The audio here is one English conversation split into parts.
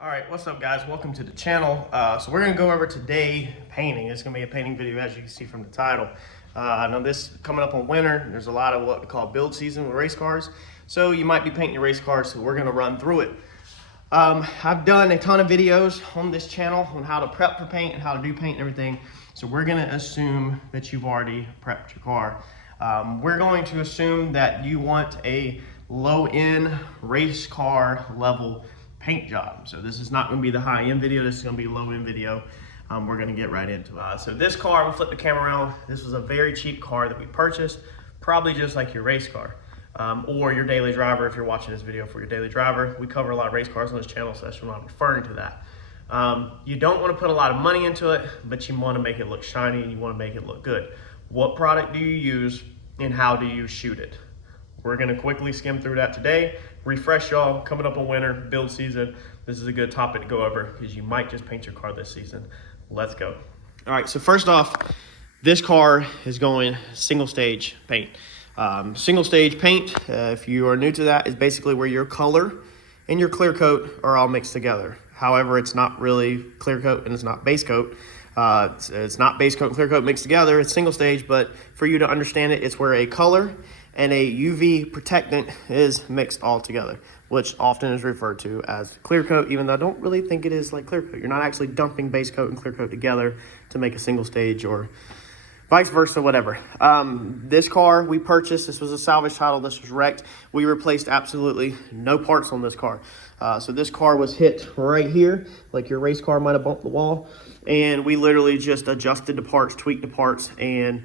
All right, what's up guys? Welcome to the channel. So we're gonna go over today painting. It's gonna be a painting video as you can see from the title. I know this coming up on winter, there's a lot of what we call build season with race cars. So you might be painting your race cars, so we're gonna run through it. I've done a ton of videos on this channel on how to prep for paint and how to do paint and everything. So we're gonna assume that you've already prepped your car. We're going to assume that you want a low-end race car level paint job. So this is not going to be the high-end video, this is going to be a low-end video. We're going to get right into it. So this car, we'll flip the camera around. This was a very cheap car that we purchased, probably just like your race car or your daily driver. If you're watching this video for your daily driver, we cover a lot of race cars on this channel, so that's what I'm referring to that. You don't want to put a lot of money into it, but you want to make it look shiny and you want to make it look good. What product do you use and how do you shoot it? We're gonna quickly skim through that today. Refresh y'all, coming up on winter, build season. This is a good topic to go over because you might just paint your car this season. Let's go. All right, so first off, this car is going single stage paint. Single stage paint, if you are new to that, is basically where your color and your clear coat are all mixed together. However, it's not really clear coat and it's not base coat. It's not base coat and clear coat mixed together, it's single stage, but for you to understand it, it's where a color and a UV protectant is mixed all together, which often is referred to as clear coat, even though I don't really think it is like clear coat. You're not actually dumping base coat and clear coat together to make a single stage or vice versa, whatever. This car we purchased, this was a salvage title, this was wrecked. We replaced absolutely no parts on this car. So this car was hit right here, like your race car might have bumped the wall, and we literally just adjusted the parts, tweaked the parts, and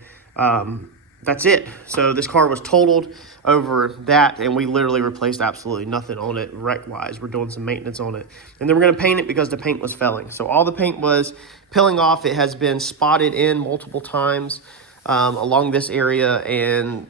that's it. So this car was totaled over that, and we literally replaced absolutely nothing on it wreck-wise. We're doing some maintenance on it. And then we're gonna paint it because the paint was felling. So all the paint was peeling off. It has been spotted in multiple times along this area, and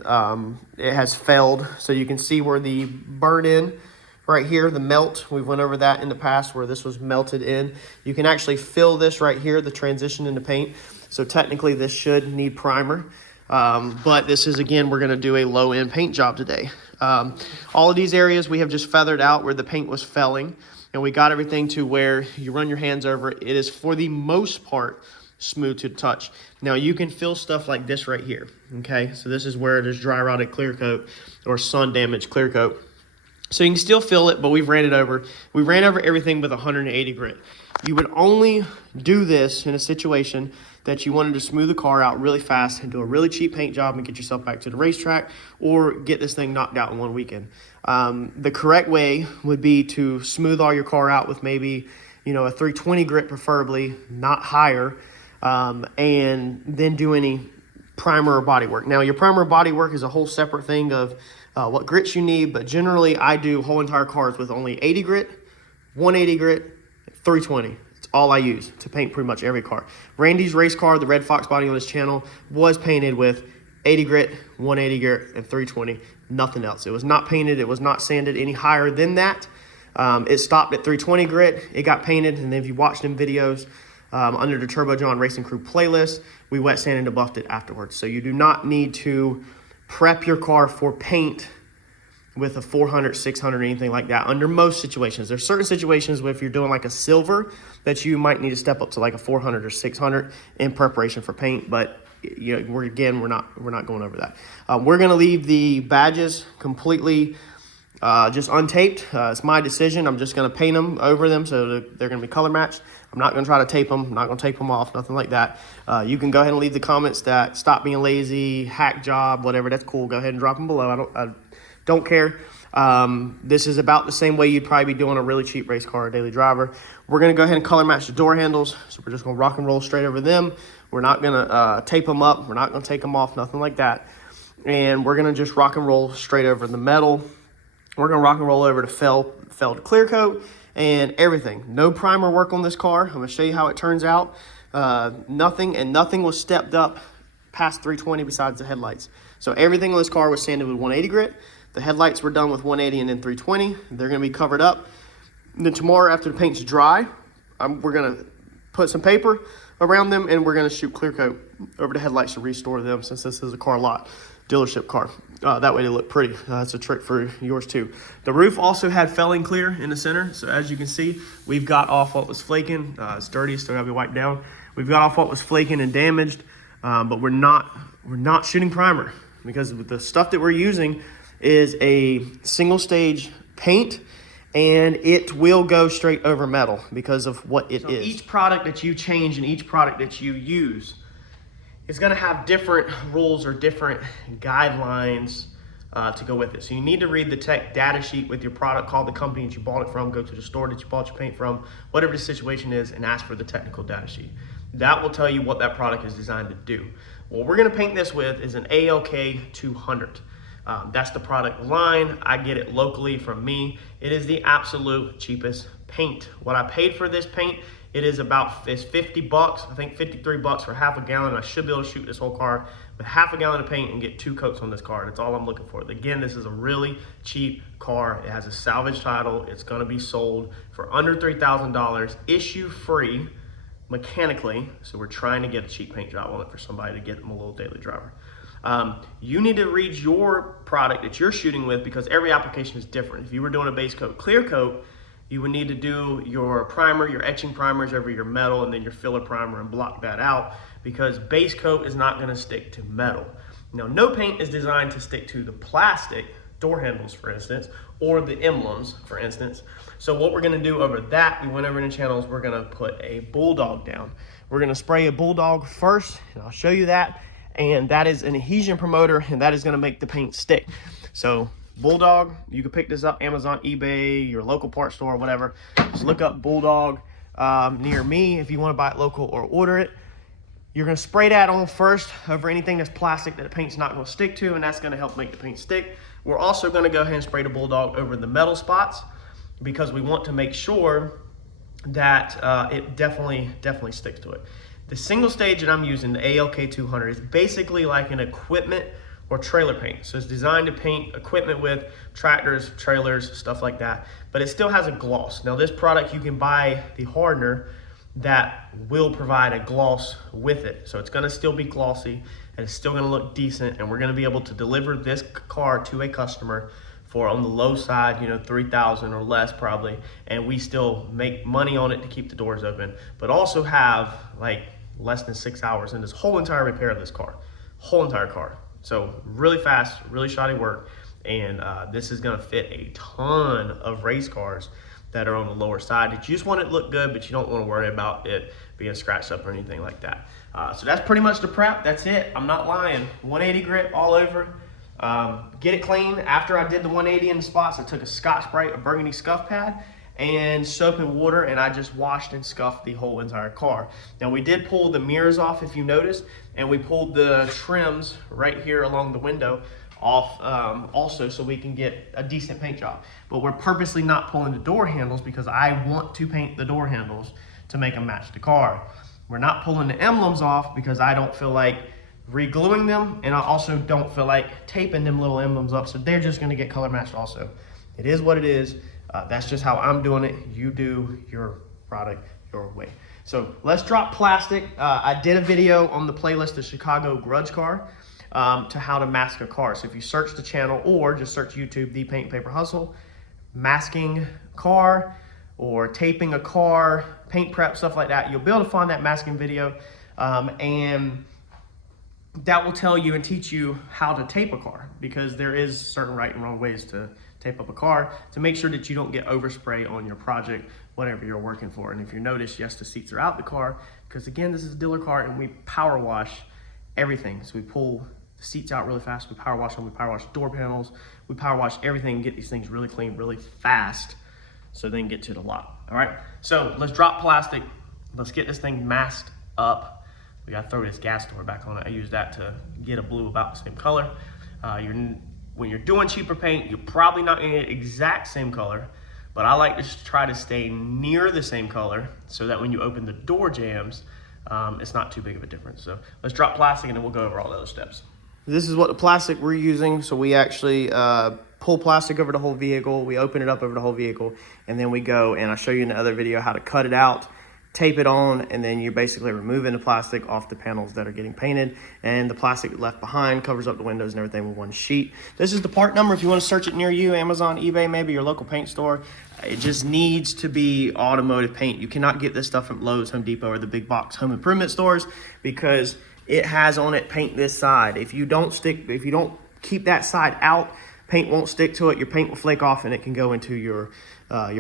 it has failed. So you can see where the burn in right here, the melt, we went over that in the past where this was melted in. You can actually feel this right here, the transition into paint. So technically this should need primer. But this is, again, we're going to do a low-end paint job today. All of these areas we have just feathered out where the paint was felling, and we got everything to where you run your hands over it. It is, for the most part, smooth to the touch. Now, you can feel stuff like this right here, okay? So this is where it is dry rotted clear coat or sun damaged clear coat. So you can still feel it, but we've ran it over. We ran over everything with 180 grit. You would only do this in a situation that you wanted to smooth the car out really fast and do a really cheap paint job and get yourself back to the racetrack or get this thing knocked out in one weekend. The correct way would be to smooth all your car out with maybe, you know, a 320 grit preferably, not higher, and then do any primer or body work. Now, your primer or body work is a whole separate thing of what grits you need, but generally I do whole entire cars with only 80 grit, 180 grit, 320. It's all I use to paint pretty much every car. Randy's race car, the Red Fox body on his channel, was painted with 80 grit, 180 grit, and 320. Nothing else. It was not painted. It was not sanded any higher than that. It stopped at 320 grit. It got painted, and then if you watched them videos under the Turbo John Racing Crew playlist, we wet sanded and buffed it afterwards. So you do not need to prep your car for paint with a 400, 600, anything like that under most situations. There's certain situations where if you're doing like a silver that you might need to step up to like a 400 or 600 in preparation for paint, but you know, we're not going over that. We're gonna leave the badges completely just untaped. It's my decision. I'm just gonna paint them over them so they're gonna be color matched. I'm not gonna try to tape them. I'm not gonna tape them off, nothing like that. You can go ahead and leave the comments that stop being lazy, hack job, whatever, that's cool. Go ahead and drop them below. I don't care. This is about the same way you'd probably be doing a really cheap race car or daily driver. We're gonna go ahead and color match the door handles. So we're just gonna rock and roll straight over them. We're not gonna tape them up. We're not gonna take them off, nothing like that. And we're gonna just rock and roll straight over the metal. We're gonna rock and roll over to felled clear coat and everything. No primer work on this car. I'm gonna show you how it turns out. Nothing was stepped up past 320 besides the headlights. So everything on this car was sanded with 180 grit. The headlights were done with 180 and then 320. They're gonna be covered up. And then tomorrow after the paint's dry, we're gonna put some paper around them and we're gonna shoot clear coat over the headlights to restore them since this is a car lot. dealership car. That way they look pretty. That's a trick for yours too. The roof also had felling clear in the center. So as you can see, we've got off what was flaking. It's dirty, still gotta be wiped down. We've got off what was flaking and damaged, but we're not shooting primer because the stuff that we're using is a single stage paint, and it will go straight over metal because of what it is. Each product that you change and each product that you use is gonna have different rules or different guidelines to go with it. So you need to read the tech data sheet with your product, call the company that you bought it from, go to the store that you bought your paint from, whatever the situation is, and ask for the technical data sheet. That will tell you what that product is designed to do. What we're gonna paint this with is an ALK200. That's the product line. I get it locally from me. It is the absolute cheapest paint. What I paid for this paint, it is about 50 bucks, I think 53 bucks for half a gallon. I should be able to shoot this whole car with half a gallon of paint and get 2 coats on this car. That's all I'm looking for. Again, this is a really cheap car. It has a salvage title. It's gonna be sold for under $3,000, issue free mechanically. So we're trying to get a cheap paint job on it for somebody to get them a little daily driver. You need to read your product that you're shooting with because every application is different. If you were doing a base coat, clear coat, you would need to do your primer, your etching primers over your metal, and then your filler primer and block that out because base coat is not gonna stick to metal. Now, no paint is designed to stick to the plastic, door handles for instance, or the emblems for instance. So what we're gonna do over that, we went over in the channels, we're gonna put a bulldog down. We're gonna spray a bulldog first, and I'll show you that. And that is an adhesion promoter, and that is gonna make the paint stick. So bulldog, you can pick this up Amazon, eBay, your local parts store, whatever. Just look up bulldog near me if you want to buy it local or order it. You're going to spray that on first over anything that's plastic that the paint's not going to stick to, and that's going to help make the paint stick. We're also going to go ahead and spray the bulldog over the metal spots because we want to make sure that it definitely sticks to it. The single stage that I'm using, the ALK200, is basically like an equipment or trailer paint. So it's designed to paint equipment with tractors, trailers, stuff like that, but it still has a gloss. Now this product, you can buy the hardener that will provide a gloss with it. So it's gonna still be glossy and it's still gonna look decent, and we're gonna be able to deliver this car to a customer for, on the low side, you know, $3,000 or less probably, and we still make money on it to keep the doors open, but also have like less than 6 hours in this whole entire repair of this car, whole entire car. So really fast, really shoddy work, and this is gonna fit a ton of race cars that are on the lower side that you just want it to look good, but you don't wanna worry about it being scratched up or anything like that. So that's pretty much the prep, that's it. I'm not lying, 180 grit all over. Get it clean. After I did the 180 in the spots, I took a Scotch-Brite, a burgundy scuff pad, and soap and water, and I just washed and scuffed the whole entire car. Now we did pull the mirrors off, if you noticed, and we pulled the trims right here along the window off also, so we can get a decent paint job. But we're purposely not pulling the door handles because I want to paint the door handles to make them match the car. We're not pulling the emblems off because I don't feel like re-gluing them, and I also don't feel like taping them little emblems up, so they're just gonna get color matched also. It is what it is. That's just how I'm doing it. You do your product your way. So let's drop plastic. I did a video on the playlist of Chicago Grudge Car to how to mask a car. So if you search the channel or just search YouTube, The Paint Paper Hustle, masking car or taping a car, paint prep, stuff like that, you'll be able to find that masking video, and that will tell you and teach you how to tape a car, because there is certain right and wrong ways to tape up a car to make sure that you don't get overspray on your project, whatever you're working for. And if you notice, yes, the seats are out the car, because again, this is a dealer car and we power wash everything. So we pull the seats out really fast, we power wash them, we power wash door panels, we power wash everything, get these things really clean really fast, so then get to the lot. All right, so let's drop plastic, let's get this thing masked up. We gotta throw this gas door back on it. I use that to get a blue about the same color. When you're doing cheaper paint, you're probably not gonna get exact same color, but I like to try to stay near the same color so that when you open the door jambs, it's not too big of a difference. So let's drop plastic and then we'll go over all the other steps. This is what the plastic we're using. So we actually pull plastic over the whole vehicle, we open it up over the whole vehicle, and then we go, and I'll show you in the other video how to cut it out tape it on, and then you're basically removing the plastic off the panels that are getting painted, and the plastic left behind covers up the windows and everything with one sheet. This is the part number if you want to search it near you, Amazon, eBay, maybe your local paint store. It just needs to be automotive paint. You cannot get this stuff from Lowe's, Home Depot, or the big box home improvement stores, because it has on it paint this side. If you don't keep that side out, paint won't stick to it. Your paint will flake off and it can go into your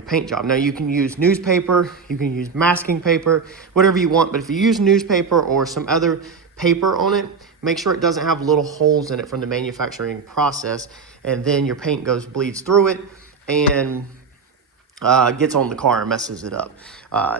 paint job. Now you can use newspaper, you can use masking paper, whatever you want, but if you use newspaper or some other paper on it, make sure it doesn't have little holes in it from the manufacturing process, and then your paint bleeds through it and gets on the car and messes it up.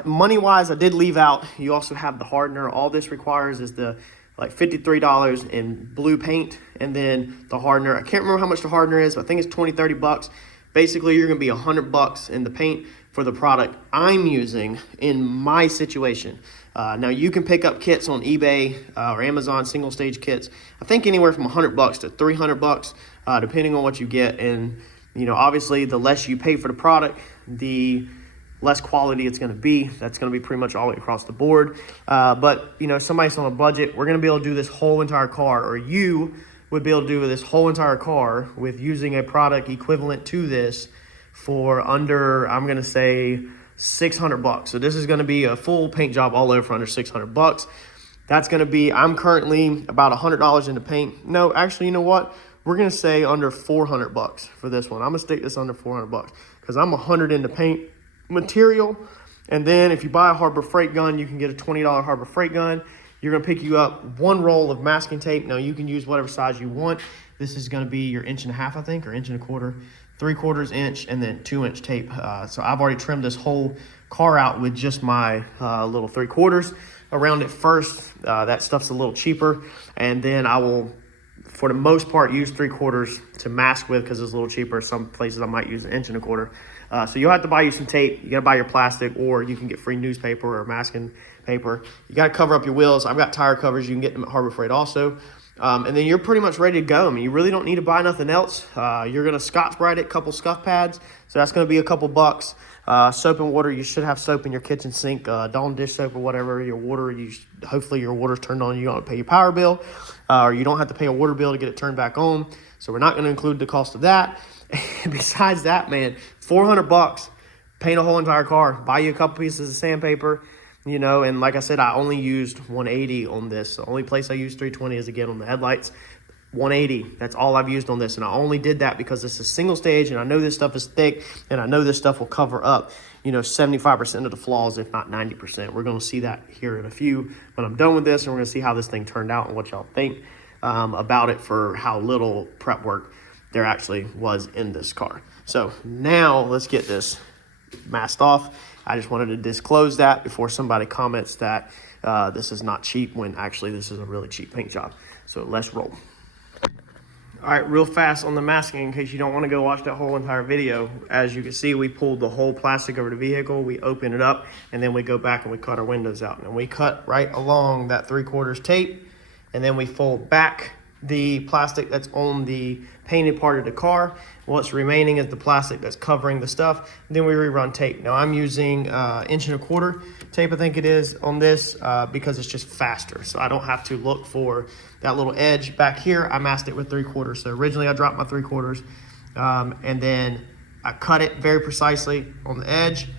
Money wise, I did leave out, you also have the hardener. All this requires is the like $53 in blue paint, and then the hardener. I can't remember how much the hardener is, but I think it's 20-30 bucks. Basically, you're gonna be $100 in the paint for the product I'm using in my situation. Now you can pick up kits on eBay or Amazon, single stage kits. I think anywhere from $100 to $300, depending on what you get. And you know, obviously, the less you pay for the product, the less quality it's gonna be. That's gonna be pretty much all the way across the board. But you know, somebody's on a budget, we're gonna be able to do this whole entire car, or you would be able to do this whole entire car with using a product equivalent to this for under, I'm gonna say, $600. So this is gonna be a full paint job all over for under $600. That's gonna be, I'm currently about $100 into paint. No, actually, you know what? We're gonna say under $400 for this one. I'm gonna stick this under $400 because I'm 100 into paint material. And then if you buy a Harbor Freight gun, you can get a $20 Harbor Freight gun. You're gonna pick you up one roll of masking tape. Now you can use whatever size you want. This is gonna be your 1.5 inch, I think, or 1.25 inches, 3/4 inch, and then 2-inch tape. So I've already trimmed this whole car out with just my little 3/4 around it first. That stuff's a little cheaper. And then I will, for the most part, use 3/4 to mask with because it's a little cheaper. Some places I might use 1.25 inch. So you'll have to buy you some tape. You gotta buy your plastic, or you can get free newspaper or masking paper. You gotta cover up your wheels. I've got tire covers. You can get them at Harbor Freight also. And then you're pretty much ready to go. I mean, you really don't need to buy nothing else. You're gonna Scotch-Brite it, couple scuff pads. So that's gonna be a couple bucks. Soap and water, you should have soap in your kitchen sink, Dawn dish soap or whatever. Your water, hopefully your water's turned on. You don't pay your power bill, or you don't have to pay a water bill to get it turned back on. So we're not gonna include the cost of that. Besides that, man, $400, paint a whole entire car, buy you a couple pieces of sandpaper, you know, and like I said, I only used 180 on this. The only place I used 320 is again on the headlights. 180, that's all I've used on this, and I only did that because this is single stage, and I know this stuff is thick, and I know this stuff will cover up, you know, 75% of the flaws, if not 90%. We're gonna see that here in a few when I'm done with this, and we're gonna see how this thing turned out and what y'all think about it for how little prep work there actually was in this car. So now let's get this masked off. I just wanted to disclose that before somebody comments that this is not cheap, when actually this is a really cheap paint job. So let's roll. All right, real fast on the masking, in case you don't want to go watch that whole entire video. As you can see, we pulled the whole plastic over the vehicle, we open it up, and then we go back and we cut our windows out. And we cut right along that 3/4 tape, and then we fold back the plastic that's on the painted part of the car. What's remaining is the plastic that's covering the stuff. Then we rerun tape. Now I'm using 1.25 inch tape, I think it is, on this because it's just faster. So I don't have to look for that little edge back here. I masked it with 3/4. So originally I dropped my 3/4 and then I cut it very precisely on the edge,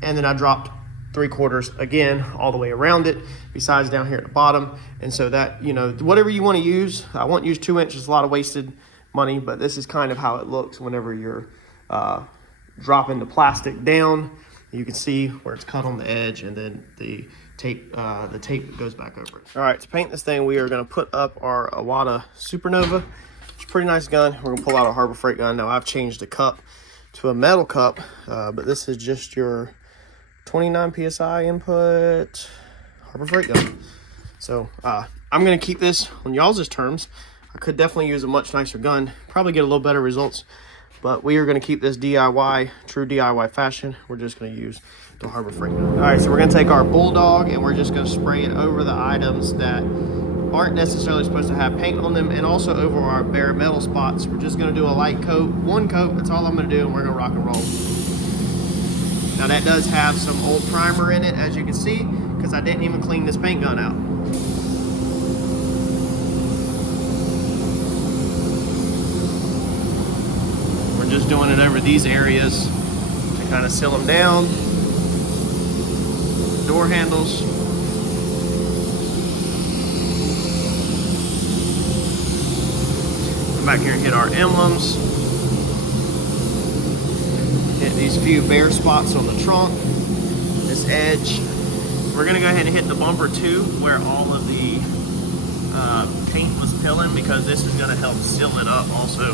and then I dropped 3/4 again all the way around it, besides down here at the bottom. And so that, you know, whatever you want to use. I won't use 2 inches, a lot of wasted money, but this is kind of how it looks whenever you're dropping the plastic down. You can see where it's cut on the edge, and then the tape goes back over it. All right, to paint this thing, we are going to put up our Iwata Supernova. It's a pretty nice gun. We're going to pull out our Harbor Freight gun. Now I've changed the cup to a metal cup, but this is just your 29 PSI input Harbor Freight gun. So I'm going to keep this on y'all's terms. I could definitely use a much nicer gun, probably get a little better results, but we are going to keep this DIY, true DIY fashion. We're just going to use the Harbor Freight gun. All right, so we're going to take our Bulldog and we're just going to spray it over the items that aren't necessarily supposed to have paint on them, and also over our bare metal spots. We're just going to do a light coat, one coat, that's all I'm going to do, and we're going to rock and roll. Now that does have some old primer in it, as you can see, because I didn't even clean this paint gun out. We're just doing it over these areas to kind of seal them down. Door handles. Come back here and hit our emblems. Hit these few bare spots on the trunk, this edge. We're gonna go ahead and hit the bumper too, where all of the paint was peeling, because this is gonna help seal it up also.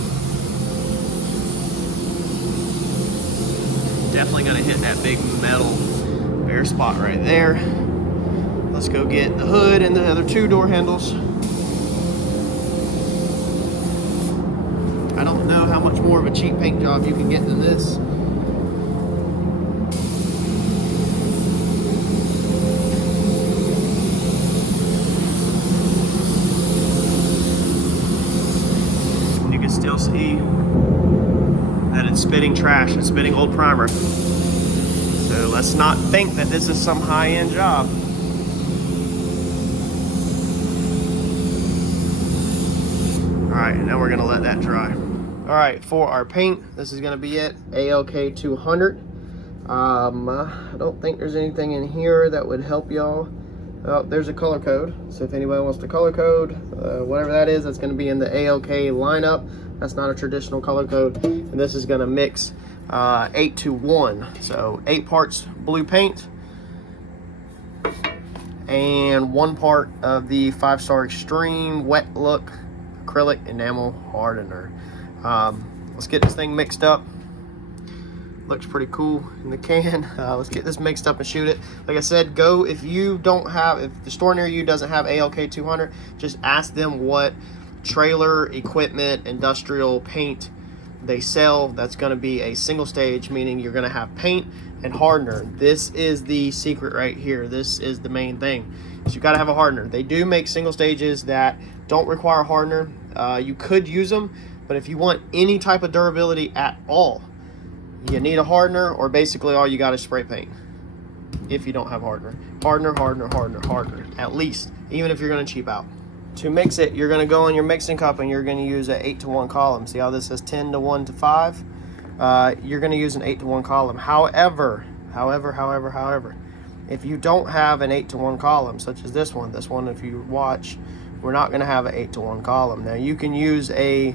Definitely gonna hit that big metal bare spot right there. Let's go get the hood and the other two door handles. I don't know how much more of a cheap paint job you can get than this. You can still see that it's spitting trash, it's spitting old primer. So let's not think that this is some high-end job. All right, now we're gonna let that dry. All right, for our paint, this is gonna be it, ALK200. I don't think there's anything in here that would help y'all. There's a color code, so if anybody wants to color code, whatever that is, that's gonna be in the ALK lineup. That's not a traditional color code, and this is gonna mix 8 to 1, so 8 parts blue paint and 1 part of the 5-star extreme wet look acrylic enamel hardener. Let's get this thing mixed up. Looks pretty cool in the can. Let's get this mixed up and shoot it. Like I said, if the store near you doesn't have ALK200, just ask them what trailer equipment industrial paint they sell. That's going to be a single stage, meaning you're going to have paint and hardener. This is the secret right here. This is the main thing. So you got to have a hardener. They do make single stages that don't require a hardener. You could use them, but if you want any type of durability at all, you need a hardener, or basically all you got is spray paint. If you don't have hardener, hardener, at least, even if you're going to cheap out. To mix it, you're going to go in your mixing cup and you're going to use an 8 to 1 column. See how this says 10 to 1 to 5? You're going to use an 8 to 1 column. However, if you don't have an 8 to 1 column, such as this one, if you watch, we're not going to have an 8 to 1 column. Now you can use a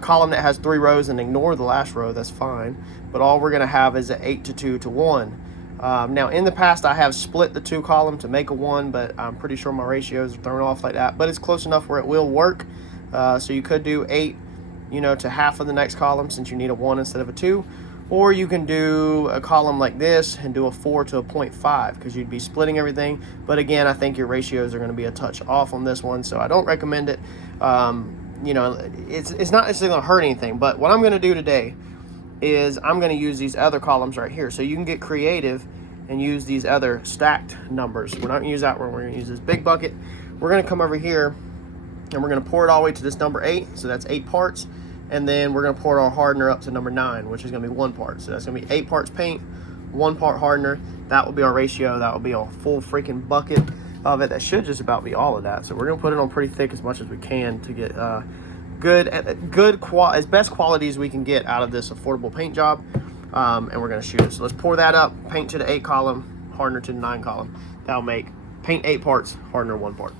column that has 3 rows and ignore the last row, that's fine. But all we're going to have is an 8 to 2 to 1. Now in the past I have split the 2 column to make a 1, but I'm pretty sure my ratios are thrown off like that, but it's close enough where it will work. So you could do 8 to half of the next column, since you need a 1 instead of a 2, or you can do a column like this and do a 4 to a 0.5, because you'd be splitting everything. But again, I think your ratios are going to be a touch off on this one, so I don't recommend it. It's not necessarily going to hurt anything, but what I'm going to do today is I'm going to use these other columns right here, so you can get creative and use these other stacked numbers. We're not going to use that one. We're going to use this big bucket. We're going to come over here and we're going to pour it all the way to this number 8, so that's 8 parts, and then we're going to pour our hardener up to number 9, which is going to be 1 part. So that's going to be 8 parts paint, 1 part hardener. That will be our ratio. That will be a full freaking bucket of it. That should just about be all of that. So we're going to put it on pretty thick as much as we can to get as best quality as we can get out of this affordable paint job. And we're going to shoot it. So let's pour that up, paint to the 8 column, hardener to the 9 column. That'll make paint 8 parts, hardener 1 part.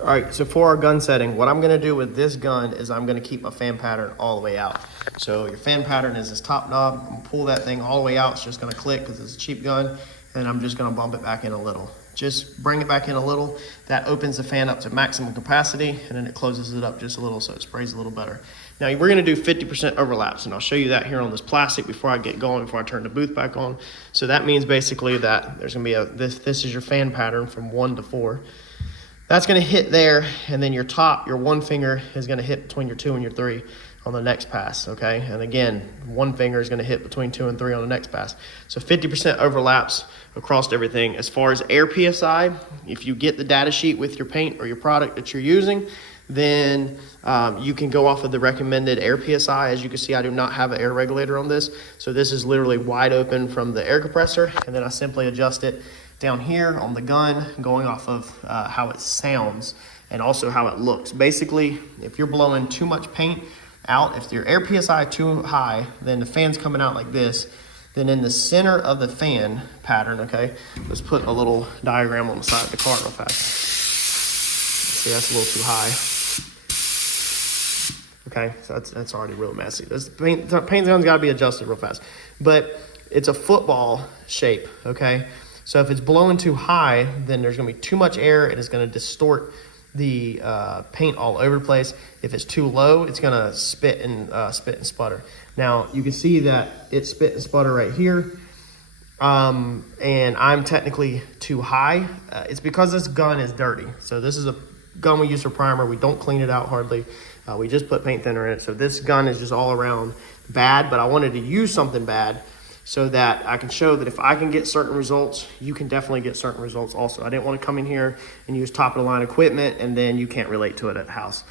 All right, so for our gun setting, what I'm going to do with this gun is I'm going to keep a fan pattern all the way out. So your fan pattern is this top knob. I'm going to pull that thing all the way out. It's just going to click because it's a cheap gun. And I'm just going to bump it back in a little. Just bring it back in a little. That opens the fan up to maximum capacity, and then it closes it up just a little so it sprays a little better. Now we're going to do 50% overlaps, and I'll show you that here on this plastic before I get going, before I turn the booth back on. So that means basically that there's going to be this is your fan pattern from 1 to 4. That's going to hit there, and then your 1 finger is going to hit between your 2 and your 3 on the next pass, okay? And again, 1 finger is going to hit between 2 and 3 on the next pass. So 50% overlaps across everything. As far as air PSI, if you get the data sheet with your paint or your product that you're using, then you can go off of the recommended air PSI. As you can see, I do not have an air regulator on this. So this is literally wide open from the air compressor. And then I simply adjust it down here on the gun, going off of how it sounds and also how it looks. Basically, if you're blowing too much paint out, if your air PSI too high, then the fan's coming out like this. Then in the center of the fan pattern, okay, let's put a little diagram on the side of the car real fast. See, that's a little too high. Okay, so that's already real messy. This paint gun's gotta be adjusted real fast. But it's a football shape, okay? So if it's blowing too high, then there's gonna be too much air and it's gonna distort the paint all over the place. If it's too low, it's gonna spit and sputter. Now you can see that it spit and sputter right here, and I'm technically too high. It's because this gun is dirty. So this is a gun we use for primer. We don't clean it out hardly. We just put paint thinner in it. So this gun is just all around bad, but I wanted to use something bad so that I can show that if I can get certain results, you can definitely get certain results also. I didn't want to come in here and use top of the line equipment and then you can't relate to it at the house.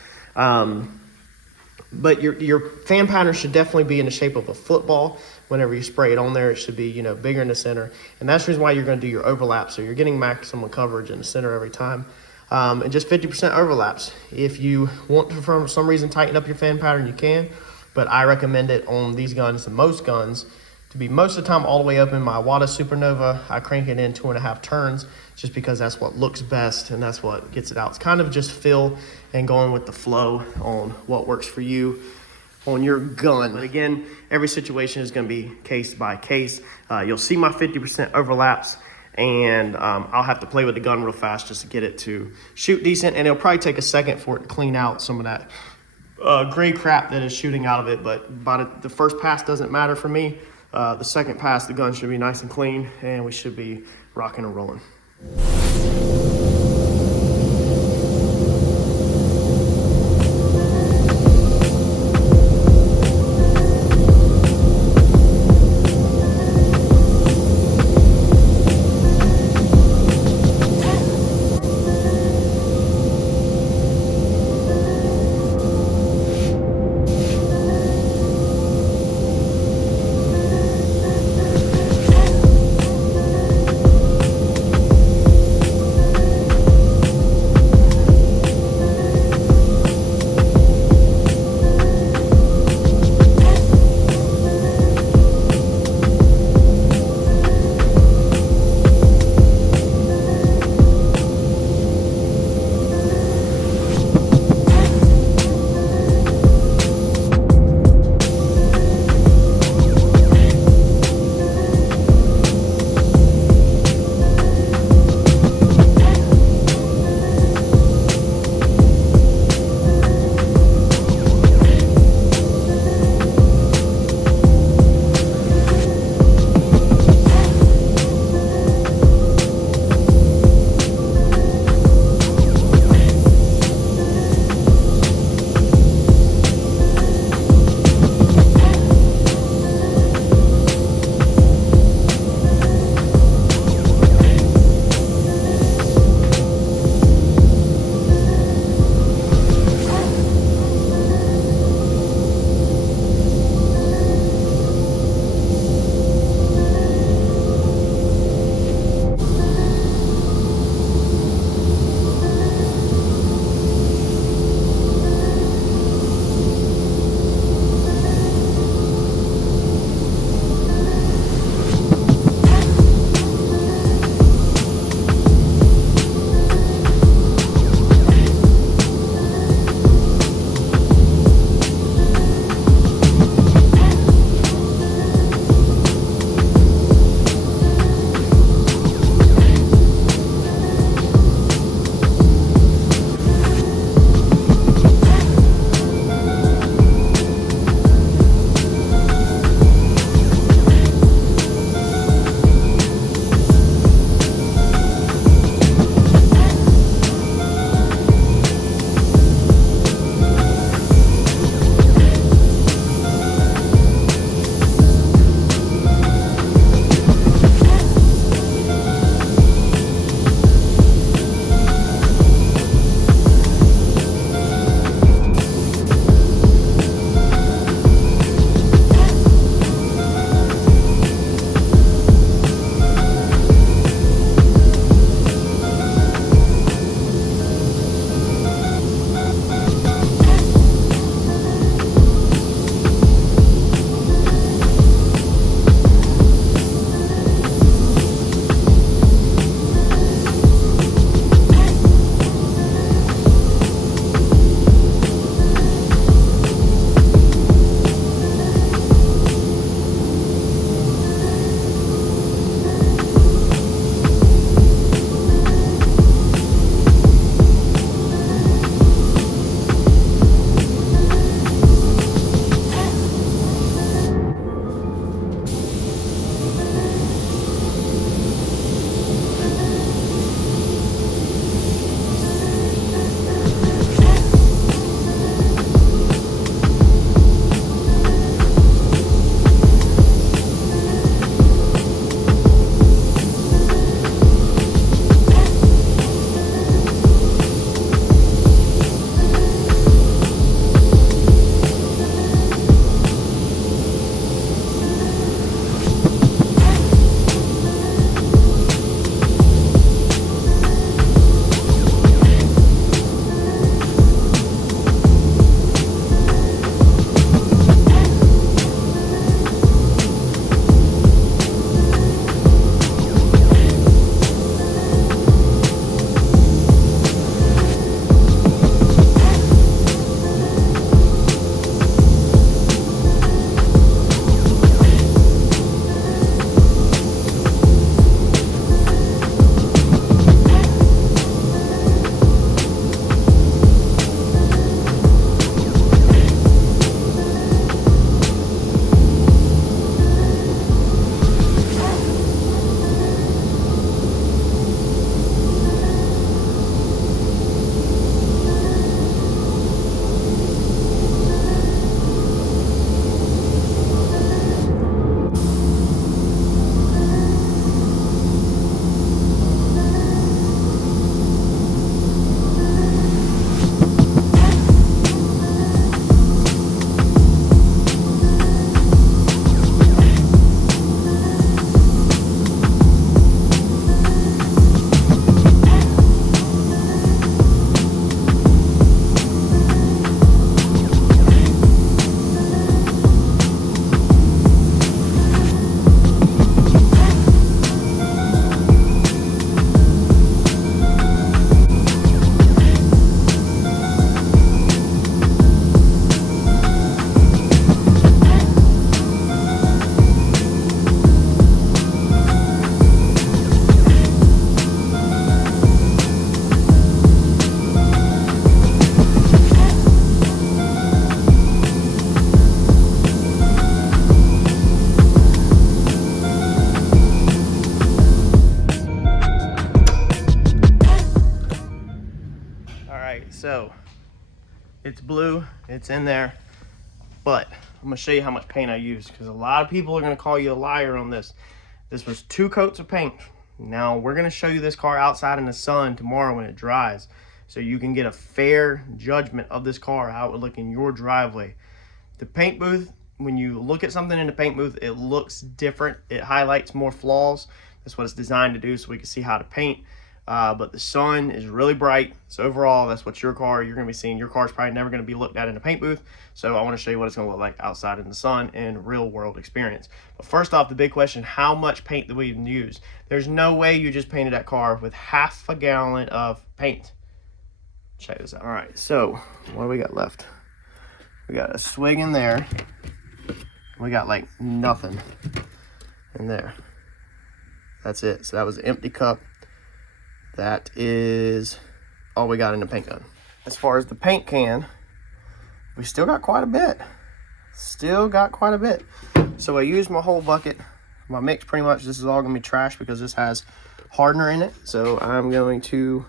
But your fan pattern should definitely be in the shape of a football. Whenever you spray it on there, it should be, you know, bigger in the center. And that's the reason why you're going to do your overlap. So you're getting maximum coverage in the center every time. And just 50% overlaps. If you want to, for some reason, tighten up your fan pattern, you can. But I recommend it on these guns and most guns to be most of the time all the way open. My Wada Supernova, I crank it in 2.5 turns just because that's what looks best and that's what gets it out. It's kind of just feel and going with the flow on what works for you on your gun. But again, every situation is going to be case by case. You'll see my 50% overlaps, and I'll have to play with the gun real fast just to get it to shoot decent, and it'll probably take a second for it to clean out some of that gray crap that is shooting out of it. But by the first pass doesn't matter for me. The second pass, the gun should be nice and clean, and we should be rocking and rolling. so it's blue, it's in there, but I'm gonna show you how much paint I used, because a lot of people are gonna call you a liar on this. This was 2 coats of paint. Now we're gonna show you this car outside in the sun tomorrow when it dries, so you can get a fair judgment of this car, how it would look in your driveway. The paint booth, when you look at something in the paint booth, it looks different. It highlights more flaws. That's what it's designed to do, so we can see how to paint. But the sun is really bright, so overall that's what your car, you're going to be seeing. Your car's probably never going to be looked at in a paint booth, so I want to show you what it's going to look like outside in the sun and real world experience. But first off, the big question, how much paint did we even use? There's no way you just painted that car with half a gallon of paint. Check this out. All right, so what do we got left? We got a swig in there. We got like nothing in there. That's it. So that was an empty cup. That is all we got in the paint gun. As far as the paint can, we still got quite a bit. So I used my whole bucket. My mix, pretty much, this is all gonna be trash because this has hardener in it. So I'm going to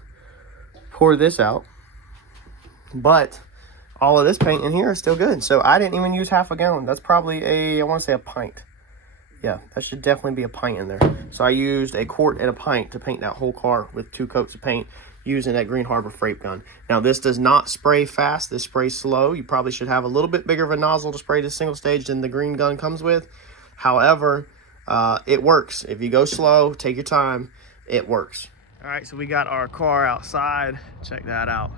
pour this out. But all of this paint in here is still good. So I didn't even use half a gallon. That's probably I wanna say a pint. Yeah, that should definitely be a pint in there. So I used a quart and a pint to paint that whole car with 2 coats of paint using that Green Harbor freight gun. Now this does not spray fast, this sprays slow. You probably should have a little bit bigger of a nozzle to spray this single stage than the green gun comes with. However, it works. If you go slow, take your time, it works. All right, so we got our car outside. Check that out.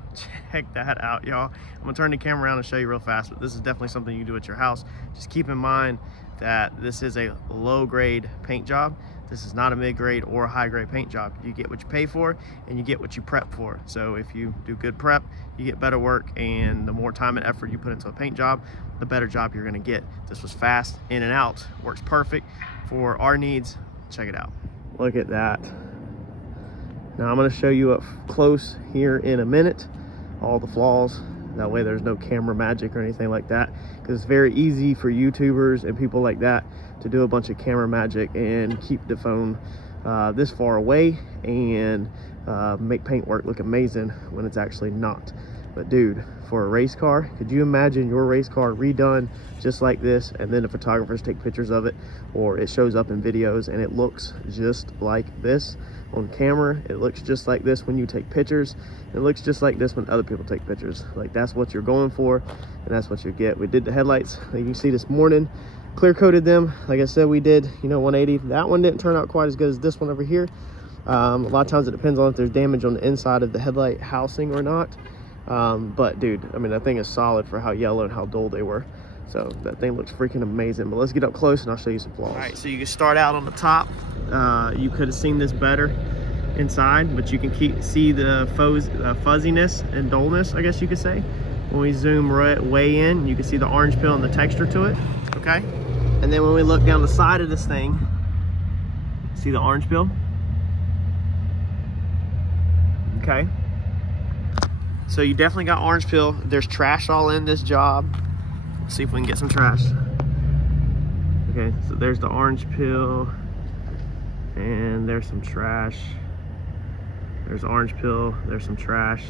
Check that out, y'all. I'm gonna turn the camera around and show you real fast, but this is definitely something you can do at your house. Just keep in mind that this is a low-grade paint job. This is not a mid-grade or a high-grade paint job. You get what you pay for, and you get what you prep for. So if you do good prep, you get better work, and the more time and effort you put into a paint job, the better job you're gonna get. This was fast, in and out, works perfect for our needs. Check it out. Look at that. Now I'm gonna show you up close here in a minute, all the flaws. That way there's no camera magic or anything like that, because it's very easy for YouTubers and people like that to do a bunch of camera magic and keep the phone this far away and make paintwork look amazing when it's actually not. But dude, for a race car, could you imagine your race car redone just like this, and then the photographers take pictures of it, or it shows up in videos and it looks just like this on camera? It looks just like this when you take pictures. It looks just like this when other people take pictures. Like, that's what you're going for, and that's what you get. We did the headlights, like you can see this morning, clear coated them. Like I said, we did, 180. That one didn't turn out quite as good as this one over here. A lot of times it depends on if there's damage on the inside of the headlight housing or not. But dude, I mean, that thing is solid for how yellow and how dull they were. So that thing looks freaking amazing. But let's get up close and I'll show you some flaws. All right, so you can start out on the top. You could have seen this better inside, but you can see the fuzziness and dullness, I guess you could say. When we zoom way in, you can see the orange peel and the texture to it. Okay, and then when we look down the side of this thing, see the orange peel. Okay, so you definitely got orange peel. There's trash all in this job. Let's see if we can get some trash. Okay, so there's the orange peel, and there's some trash. There's orange peel, there's some trash.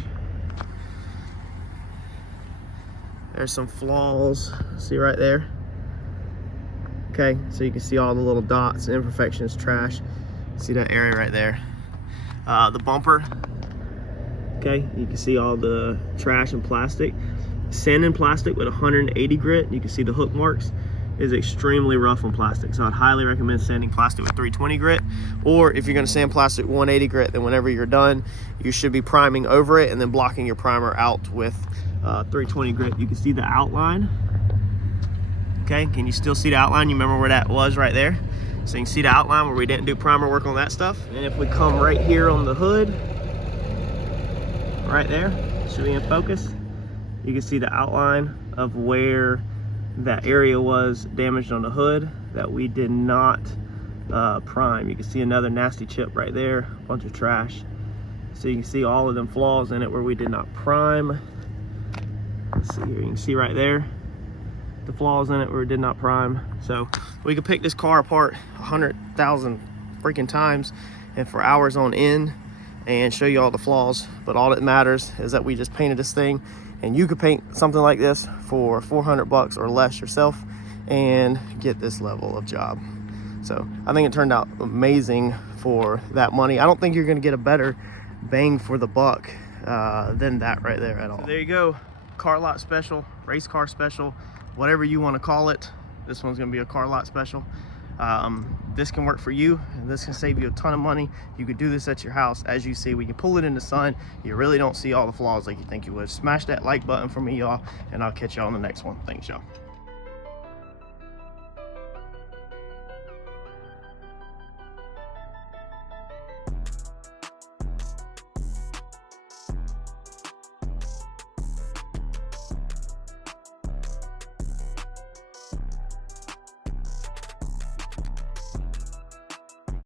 There's some flaws, see right there? Okay, so you can see all the little dots and imperfections, trash. See that area right there? The bumper, okay, you can see all the trash and plastic. Sanding plastic with 180 grit, you can see the hook marks, is extremely rough on plastic. So I'd highly recommend sanding plastic with 320 grit. Or if you're gonna sand plastic 180 grit, then whenever you're done, you should be priming over it and then blocking your primer out with 320 grit. You can see the outline. Okay, can you still see the outline? You remember where that was right there? So you can see the outline where we didn't do primer work on that stuff. And if we come right here on the hood, right there, should be in focus, you can see the outline of where that area was damaged on the hood that we did not prime. You can see another nasty chip right there, a bunch of trash. So you can see all of them flaws in it where we did not prime. Let's see here, you can see right there the flaws in it where we did not prime. So we could pick this car apart 100,000 freaking times and for hours on end and show you all the flaws, but all that matters is that we just painted this thing, and you could paint something like this for 400 bucks or less yourself and get this level of job. So I think it turned out amazing for that money. I don't think you're gonna get a better bang for the buck than that right there at all. So there you go, car lot special, race car special, whatever you want to call it. This one's gonna be a car lot special. This can work for you, and this can save you a ton of money. You could do this at your house. As you see, when you pull it in the sun, you really don't see all the flaws like you think you would. Smash that like button for me, y'all, and I'll catch y'all on the next one. Thanks, y'all.